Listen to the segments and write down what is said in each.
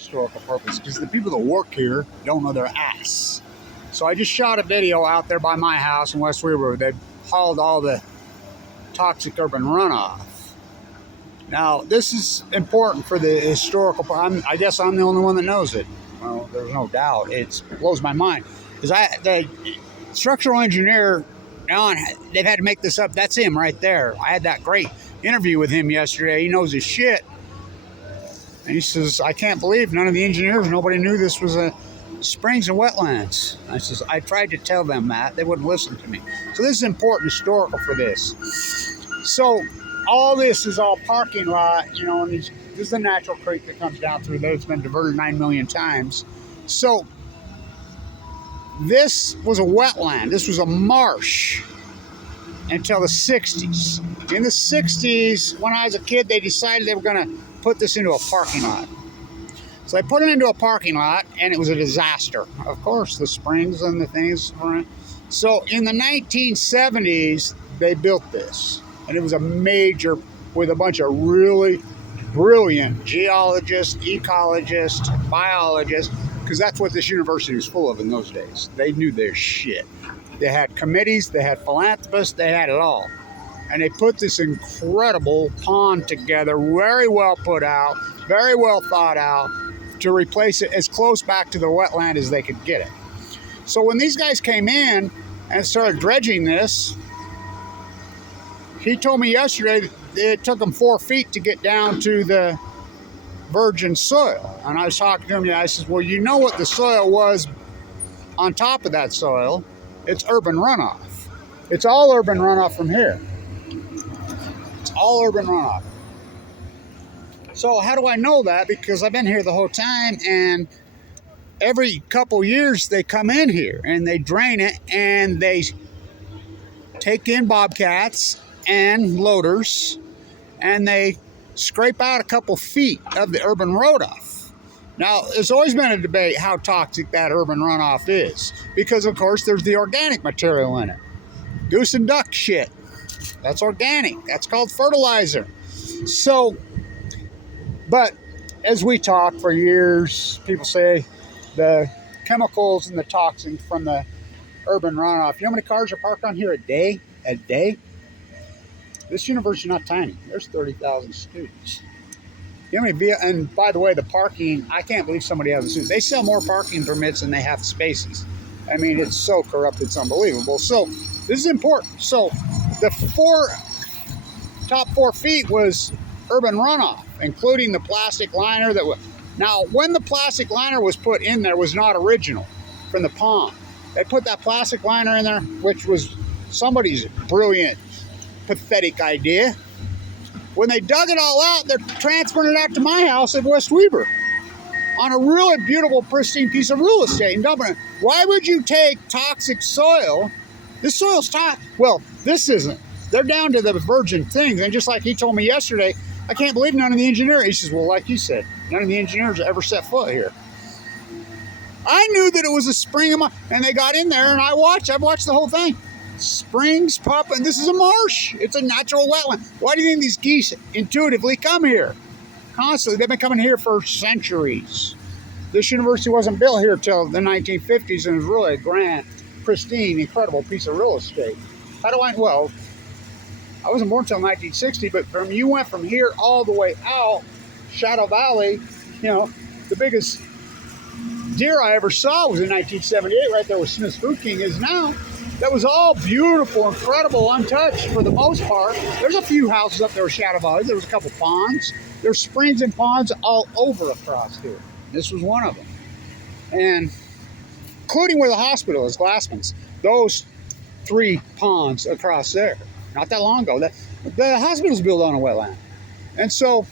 historical purpose, because the people that work here don't know their ass. So I just shot a video out there by my house in West Weaver. They hauled all the toxic urban runoff. Now, this is important for the historical. I guess I'm the only one that knows it. Well, there's no doubt. It blows my mind. Because the structural engineer, they've had to make this up. That's him right there. I had that great interview with him yesterday. He knows his shit. And he says, I can't believe none of the engineers, nobody knew this was a springs and wetlands. I says, I tried to tell them that. They wouldn't listen to me. So this is important historical for this. So all this is all parking lot, you know, and this is a natural creek that comes down through there. It's been diverted 9 million times. So this was a wetland. This was a marsh until the 60s. In the 60s, when I was a kid, they decided they were going to put this into a parking lot. So they put it into a parking lot, and it was a disaster. Of course, the springs and the things. So in the 1970s, they built this. And it was a major, with a bunch of really brilliant geologists, ecologists, biologists, because that's what this university was full of in those days. They knew their shit. They had committees, they had philanthropists, they had it all. And they put this incredible pond together, very well put out, very well thought out, to replace it as close back to the wetland as they could get it. So when these guys came in and started dredging this, he told me yesterday that it took them 4 feet to get down to the virgin soil. And I was talking to him, and I said, well, you know what the soil was on top of that soil? It's urban runoff. It's all urban runoff from here. It's all urban runoff. So how do I know that? Because I've been here the whole time, and every couple years they come in here and they drain it, and they take in bobcats and loaders, and they scrape out a couple feet of the urban runoff. Now, there's always been a debate how toxic that urban runoff is, because of course there's the organic material in it. Goose and duck shit. That's organic. That's called fertilizer. So, but as we talk for years, people say the chemicals and the toxins from the urban runoff. You know how many cars are parked on here a day? A day? This university is not tiny. There's 30,000 students. You know how many, and by the way, the parking, I can't believe somebody hasn't seen. They sell more parking permits than they have spaces. I mean, it's so corrupt, it's unbelievable. So this is important. So the top 4 feet was urban runoff, including the plastic liner that was. Now, when the plastic liner was put in there, was not original from the pond. They put that plastic liner in there, which was somebody's brilliant, pathetic idea. When they dug it all out, they're transferring it out to my house at West Weaver on a really beautiful, pristine piece of real estate and dumping it. Why would you take toxic soil? This soil's toxic. Well, this isn't. They're down to the virgin things. And just like he told me yesterday, I can't believe none of the engineers. He says, well, like you said, none of the engineers ever set foot here. I knew that it was a spring, and they got in there, and I've watched the whole thing. Springs pop, and this is a marsh. It's a natural wetland. Why do you think these geese intuitively come here? Constantly. They've been coming here for centuries. This university wasn't built here till the 1950s, and it was really a grand, pristine, incredible piece of real estate. How do I, well, I wasn't born until 1960, but you went from here all the way out, Shadow Valley, you know, the biggest deer I ever saw was in 1978, right there where Smith's Food King is now. That was all beautiful, incredible, untouched for the most part. There's a few houses up there with Shadow Valley. There was a couple ponds. There's springs and ponds all over across here. This was one of them. And including where the hospital is, Glassman's, those 3 ponds across there. Not that long ago. The hospital was built on a wetland. And so,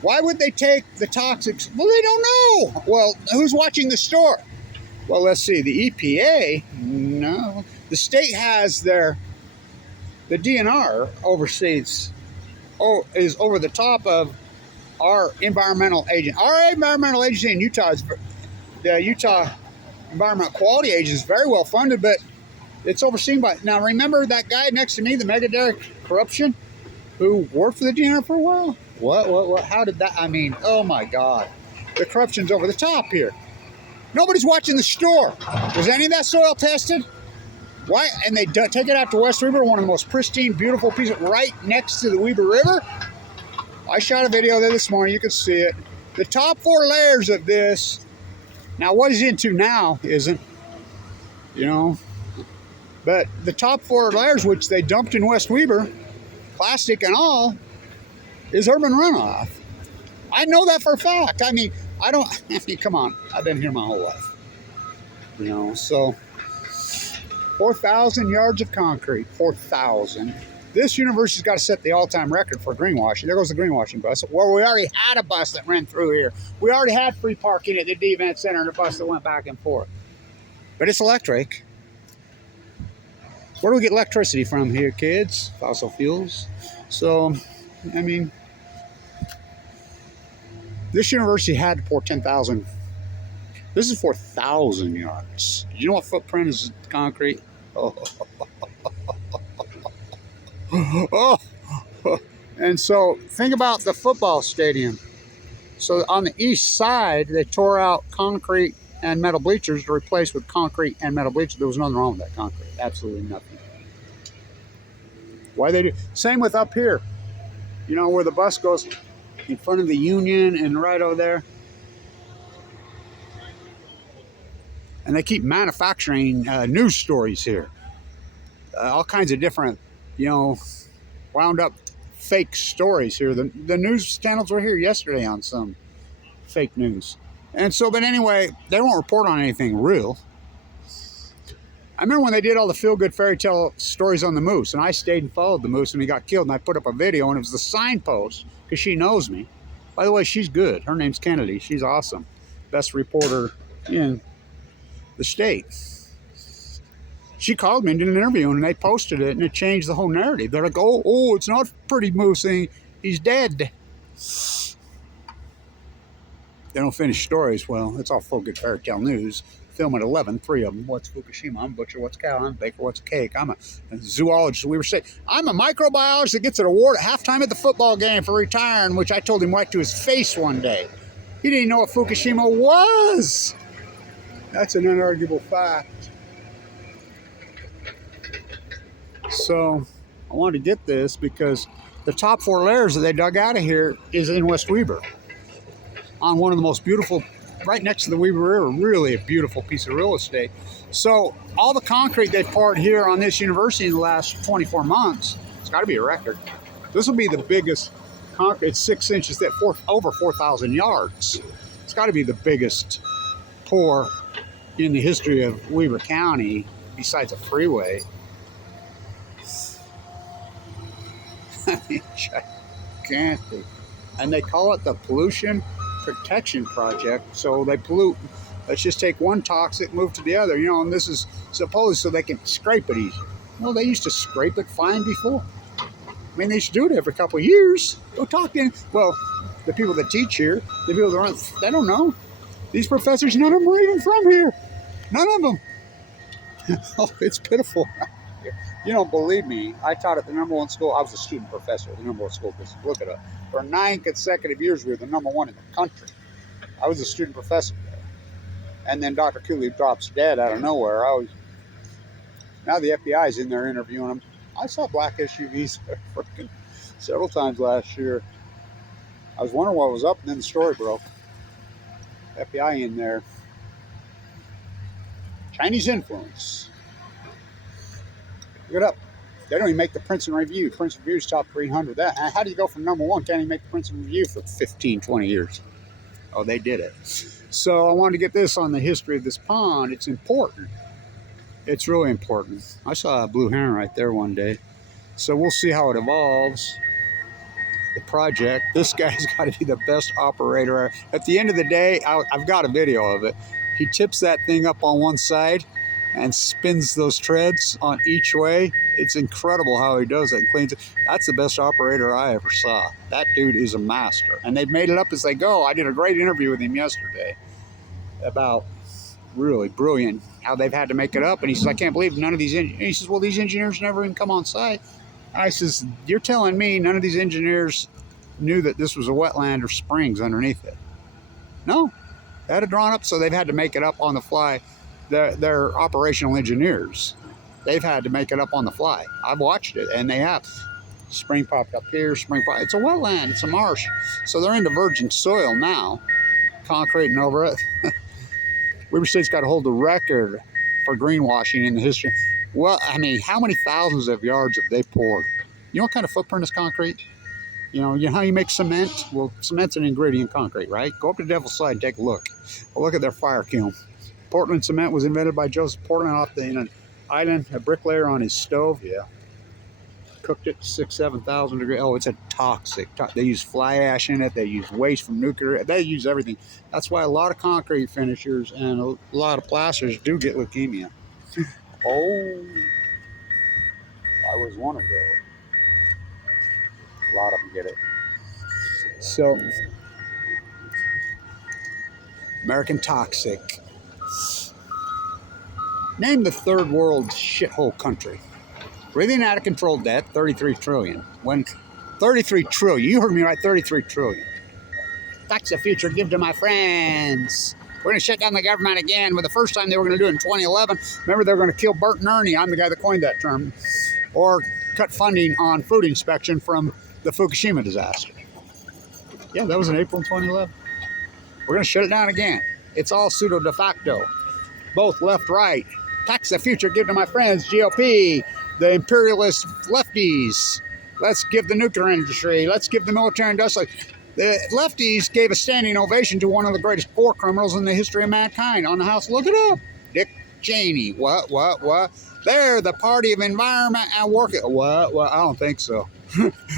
why would they take the toxics? Well, they don't know. Well, who's watching the store? Well, let's see. The EPA, no. The state has the DNR oversees, is over the top of our environmental agent. Our environmental agency in Utah is, the Utah Environmental Quality Agency is very well funded, but it's overseen by, now remember that guy next to me, the mega Derek Corruption, who worked for the DNR for a while? What? How did that? I mean, oh my God. The corruption's over the top here. Nobody's watching the store. Was any of that soil tested? Why? And they take it out to West Weber, one of the most pristine, beautiful pieces, right next to the Weber River. I shot a video there this morning. You can see it. The top 4 layers of this. Now, what he's into now isn't, you know, but the top 4 layers, which they dumped in West Weber, plastic and all, is urban runoff. I know that for a fact. I mean, come on. I've been here my whole life. You know, so 4,000 yards of concrete. 4,000. This university's got to set the all-time record for greenwashing. There goes the greenwashing bus. Well, we already had a bus that ran through here. We already had free parking at the D Event Center and a bus that went back and forth. But it's electric. Where do we get electricity from here, kids? Fossil fuels. So, I mean, this university had to pour 10,000. This is 4,000 yards. You know what footprint is concrete? Oh. Oh. And so think about the football stadium. So on the east side, they tore out concrete and metal bleachers to replace with concrete and metal bleachers. There was nothing wrong with that concrete. Absolutely nothing. Why they do? Same with up here. You know, where the bus goes in front of the Union and right over there. And they keep manufacturing news stories here. All kinds of different, you know, wound up fake stories here. The news channels were here yesterday on some fake news. And so, but anyway, they won't report on anything real. I remember when they did all the feel-good fairy tale stories on the moose, and I stayed and followed the moose, and he got killed, and I put up a video, and it was the signpost, because she knows me. By the way, she's good. Her name's Kennedy. She's awesome. Best reporter in the state. She called me and did an interview, and they posted it, and it changed the whole narrative. They're like, oh, it's not pretty moose thing. He's dead. They don't finish stories. Well, it's all feel-good fairy tale news. Film at 11, 3 of them. What's Fukushima? I'm butcher. What's cow? I'm baker. What's cake? I'm a zoologist. We were saying, I'm a microbiologist that gets an award at halftime at the football game for retiring, which I told him right to his face one day. He didn't know what Fukushima was. That's an unarguable fact. So I wanted to get this because the top 4 layers that they dug out of here is in West Weber on one of the most beautiful, right next to the Weber River, really a beautiful piece of real estate. So all the concrete they poured here on this university in the last 24 months, it's got to be a record. This will be the biggest concrete. It's 6 inches thick, over 4,000 yards. It's got to be the biggest pour in the history of Weber County besides a freeway. I mean, gigantic. And they call it the Pollution Protection Project. So they pollute. Let's just take one toxic, move to the other, you know, and this is supposed so they can scrape it easier. Well, they used to scrape it fine before. I mean, they used to do it every couple of years. Go talk to them. Well, the people that teach here, the people that run, they don't know. These professors, none of them are even from here. None of them. Oh, it's pitiful. You don't believe me. I taught at the #1 school. I was a student professor at the #1 school. Look it up. For 9 consecutive years, we were the #1 in the country. I was a student professor there. And then Dr. Cooley drops dead out of nowhere. Now the FBI is in there interviewing him. I saw black SUVs freaking several times last year. I was wondering what was up, and then the story broke. FBI in there. Chinese influence. Look it up. They don't even make the Princeton Review. Princeton Review's top 300. How do you go from #1? Can't even make the Princeton Review for 15, 20 years. Oh, they did it. So I wanted to get this on the history of this pond. It's important. It's really important. I saw a blue heron right there one day. So we'll see how it evolves. The project. This guy's got to be the best operator. At the end of the day, I've got a video of it. He tips that thing up on one side and spins those treads on each way. It's incredible how he does it and cleans it. That's the best operator I ever saw. That dude is a master. And they've made it up as they go. I did a great interview with him yesterday about really brilliant how they've had to make it up. And he says, I can't believe none of these engineers. He says, well, these engineers never even come on site. I says, you're telling me none of these engineers knew that this was a wetland or springs underneath it. No, they had it drawn up, so they've had to make it up on the fly. They're operational engineers. They've had to make it up on the fly. I've watched it, and they have. Spring popped up here, spring popped. It's a wetland, it's a marsh. So they're into virgin soil now, concreting over it. Weber State's got to hold the record for greenwashing in the history. Well, I mean, how many thousands of yards have they poured? You know what kind of footprint is concrete? You know how you make cement? Well, cement's an ingredient in concrete, right? Go up to Devil's Slide and take a look. Well, look at their fire kiln. Portland cement was invented by Joseph Portland off an island, a bricklayer on his stove. Yeah. Cooked it 6,000-7,000 degrees. Oh, it's a toxic. They use fly ash in it. They use waste from nuclear. They use everything. That's why a lot of concrete finishers and a lot of plasters do get leukemia. Oh, I was one of those. A lot of them get it. So, American Toxic. Name the third world shithole country. Breathing out of control debt, 33 trillion. When 33 trillion, you heard me right, 33 trillion. That's the future, give to my friends. We're going to shut down the government again. But the first time they were going to do it in 2011, remember they were going to kill Bert and Ernie. I'm the guy that coined that term. Or cut funding on food inspection from the Fukushima disaster. Yeah, that was in April 2011. We're going to shut it down again. It's all pseudo de facto. Both left, right. Tax the future, give to my friends, GOP. The imperialist lefties. Let's give the nuclear industry. Let's give the military industrial. The lefties gave a standing ovation to one of the greatest war criminals in the history of mankind on the House. Look it up. Dick Cheney. What? They're the party of environment and work. What? I don't think so.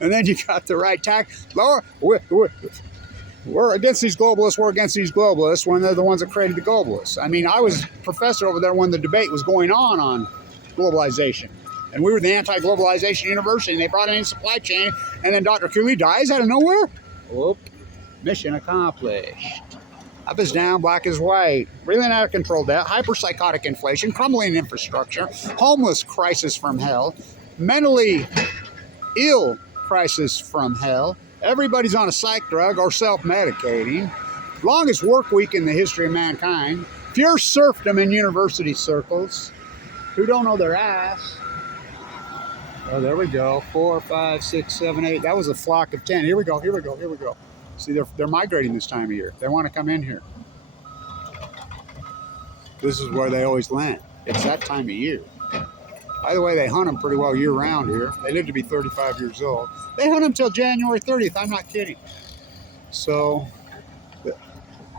And then you got the right tax. Lower. We're against these globalists. We're against these globalists when they're the ones that created the globalists. I mean, I was professor over there when the debate was going on globalization. And we were the anti-globalization university, and they brought in supply chain, and then Dr. Cooley dies out of nowhere? Whoop. Mission accomplished. Up is down, black is white. Breathing out of control debt, hyperpsychotic inflation, crumbling infrastructure, homeless crisis from hell, mentally ill crisis from hell. Everybody's on a psych drug or self-medicating. Longest work week in the history of mankind. Pure serfdom in university circles. Who don't know their ass? Oh, there we go. 4, 5, 6, 7, 8. That was a flock of 10. Here we go. See, they're migrating this time of year. They want to come in here. This is where they always land. It's that time of year. By the way, they hunt them pretty well year-round here. They live to be 35 years old. They hunt them till January 30th. I'm not kidding. So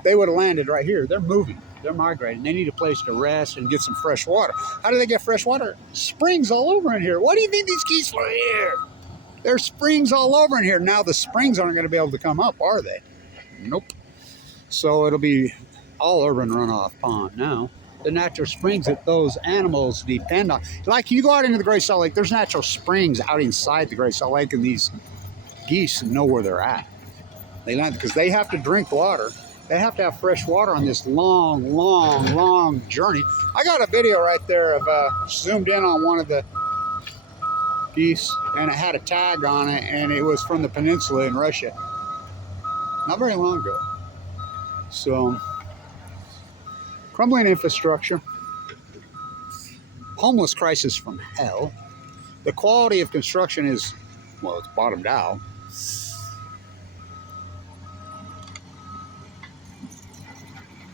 they would have landed right here. They're moving. They're migrating. They need a place to rest and get some fresh water. How do they get fresh water? Springs all over in here. What do you think these geese were here? There's springs all over in here. Now the springs aren't going to be able to come up, are they? Nope. So it'll be all urban runoff pond now. The natural springs that those animals depend on. Like you go out into the Great Salt Lake, there's natural springs out inside the Great Salt Lake, and these geese know where they're at. They land because they have to drink water. They have to have fresh water on this long journey. I got a video right there of zoomed in on one of the geese, and it had a tag on it, and it was from the peninsula in Russia. Not very long ago. So, crumbling infrastructure, homeless crisis from hell. The quality of construction is, well, it's bottomed out.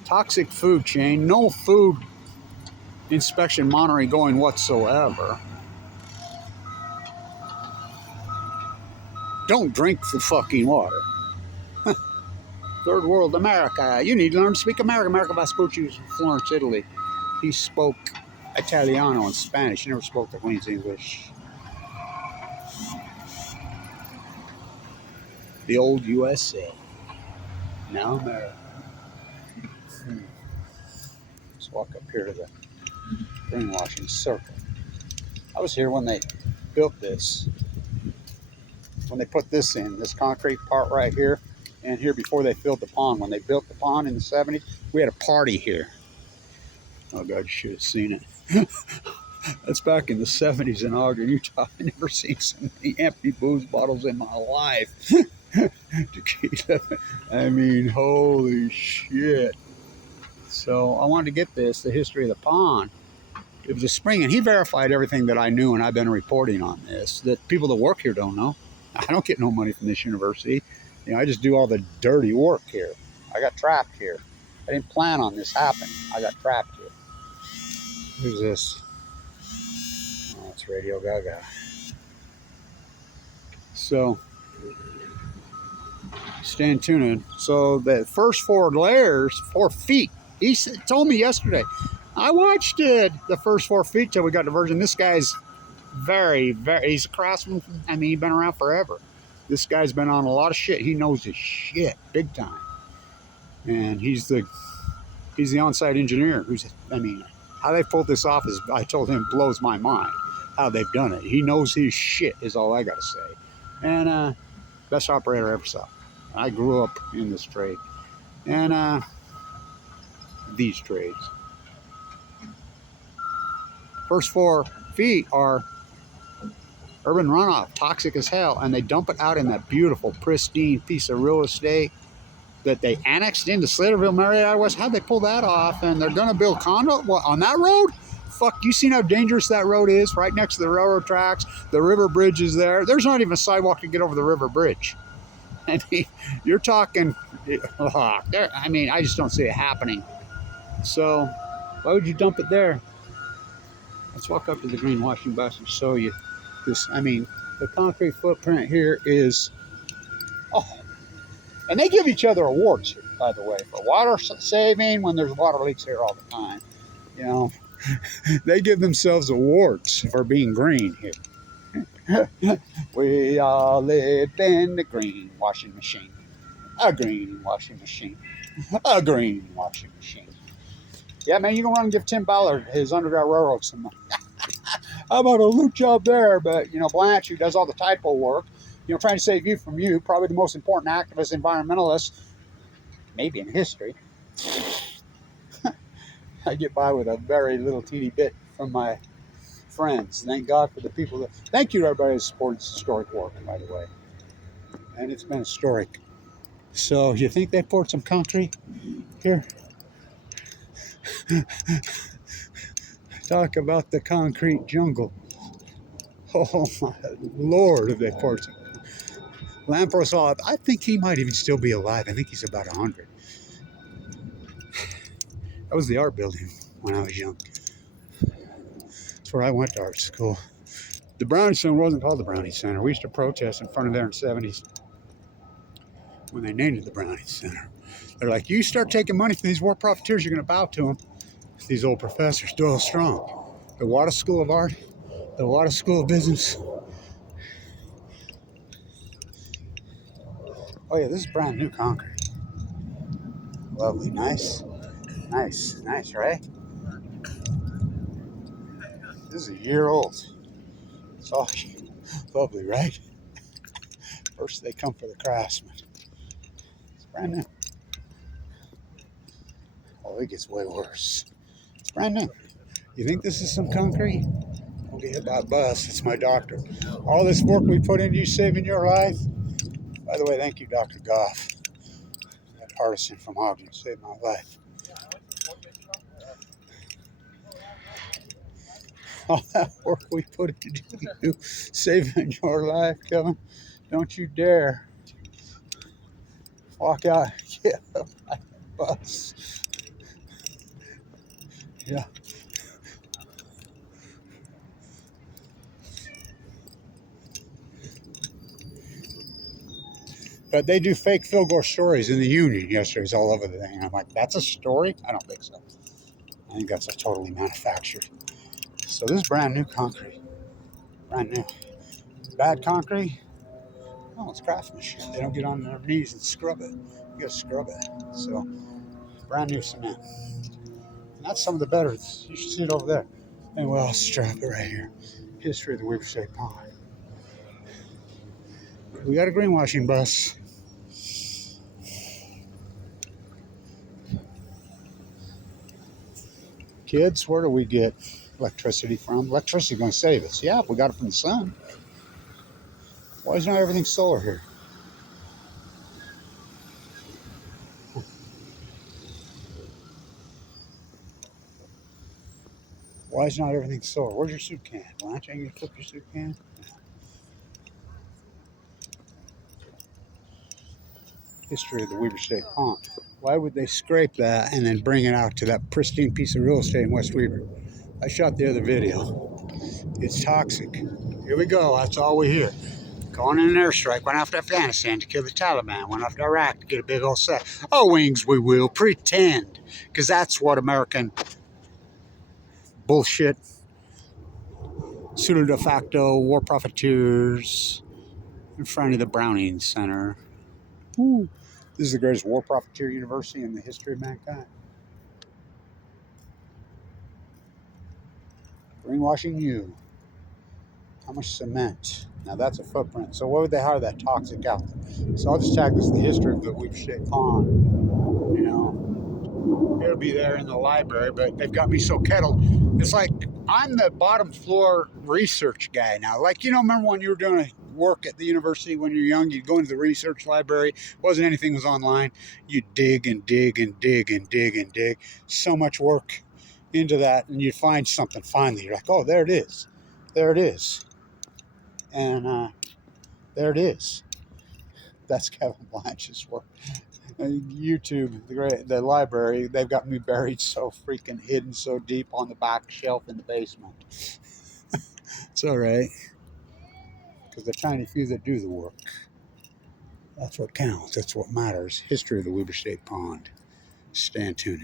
Toxic food chain, no food inspection monitoring going whatsoever. Don't drink the fucking water. Third world America. You need to learn to speak American. America Vespucci's from Florence, Italy. He spoke Italiano and Spanish. He never spoke the Queen's English. The old USA. Now America. Let's walk up here to the greenwashing circle. I was here when they built this. When they put this in, this concrete part right here, and here before they filled the pond. When they built the pond in the 70s, we had a party here. Oh God, you should have seen it. That's back in the 70s in Ogden, Utah. I never seen so many empty booze bottles in my life. Tequila. I mean, holy shit. So I wanted to get this, the history of the pond. It was a spring, and he verified everything that I knew, and I've been reporting on this, that people that work here don't know. I don't get no money from this university. You know, I just do all the dirty work here. I got trapped here. I didn't plan on this happening. I got trapped here. Who's this? Oh, it's Radio Gaga. So, stay tuned. So the first 4 layers, 4 feet. He told me yesterday. I watched it, the first 4 feet till we got the version. This guy's very, he's a craftsman. I mean, he's been around forever. This guy's been on a lot of shit. He knows his shit big time. And he's the on-site engineer who's, I mean, how they pulled this off is, I told him, blows my mind how they've done it. He knows his shit is all I got to say. And best operator I ever saw. I grew up in this trade. And these trades. First 4 feet are urban runoff, toxic as hell, and they dump it out in that beautiful, pristine piece of real estate that they annexed into Slaterville, Marietta West. How'd they pull that off? And they're gonna build condo on that road? Fuck, you seen how dangerous that road is? Right next to the railroad tracks, the river bridge is there. There's not even a sidewalk to get over the river bridge. I mean, you're talking, I mean, I just don't see it happening. So, why would you dump it there? Let's walk up to the greenwashing bus and show you this. I mean, the concrete footprint here is, oh, and they give each other awards here, by the way, for water saving when there's water leaks here all the time. You know, they give themselves awards for being green here. We all live in the green washing machine. A green washing machine. A green washing machine. Yeah, man, you can run and give Tim Ballard his Underground Railroad some money. How about a loot job there? But, you know, Blanch, who does all the typo work, you know, trying to save you from you, probably the most important activist, environmentalist, maybe in history. I get by with a very little teeny bit from my friends. Thank God for the people that, thank you to everybody who supports historic work, by the way. And it's been historic. So, you think they poured some concrete here? Talk about the concrete jungle. Oh my Lord, have they poured some. Lampros, I think he might even still be alive. I think he's about 100. That was the art building when I was young. That's where I went to art school. The Brownie Center wasn't called the Brownie Center. We used to protest in front of there in the 70s when they named it the Brownie Center. They're like, you start taking money from these war profiteers, you're going to bow to them. These old professors, Doyle Strong, the Water School of Art, the Water School of Business. Oh yeah, this is brand new concrete. Lovely, nice, right? This is a year old. It's all lovely, right? First they come for the craftsman. It's brand new. Oh, it gets way worse. It's brand new. You think this is some concrete? Don't get hit by a bus. It's my doctor. All this work we put into you saving your life. By the way, thank you, Dr. Goff. That partisan from Ogden saved my life. All that work we put into you saving your life, Kevin. Don't you dare walk out and get hit by a bus. Yeah. But they do fake Phil Gore stories in the Union yesterday. It's all over the thing. And I'm like, that's a story? I don't think so. I think that's a totally manufactured. So this is brand new concrete. Brand new. Bad concrete? Oh, it's craftsmanship. They don't get on their knees and scrub it. You gotta scrub it. So, brand new cement. And that's some of the better. You should see it over there. Anyway, I'll strap it right here. History of the Weaver State Pond. We got a greenwashing bus. Kids, where do we get electricity from? Electricity is going to save us. Yeah, if we got it from the sun. Why is not everything solar here? Why is not everything sore? Where's your soup can? Blanche, ain't you gonna flip your soup can? History of the Weber State Pond. Why would they scrape that and then bring it out to that pristine piece of real estate in West Weber? I shot the other video. It's toxic. Here we go. That's all we hear. Going in an airstrike. Went off to Afghanistan to kill the Taliban. Went off to Iraq to get a big old set. Oh, wings we will. Pretend. Because that's what American bullshit, pseudo de facto war profiteers in front of the Browning Center. Ooh. This is the greatest war profiteer university in the history of mankind. Greenwashing you. How much cement? Now that's a footprint. So why would they hire that toxic out there? So I'll just tag this to the history of the Weber State Pond. You know, it'll be there in the library, but they've got me so kettled. It's like I'm the bottom floor research guy now. Like, you know, remember when you were doing work at the university when you were young, you'd go into the research library, wasn't anything was online. You'd dig and dig and dig and dig and dig. So much work into that, and you'd find something finally. You're like, oh, there it is. There it is. And there it is. That's Kevin Blanch's work. YouTube, the library, they've got me buried so freaking hidden so deep on the back shelf in the basement. It's all right, because the tiny few that do the work, that's what counts. That's what matters. History of the Weber State Pond. Stand tuned.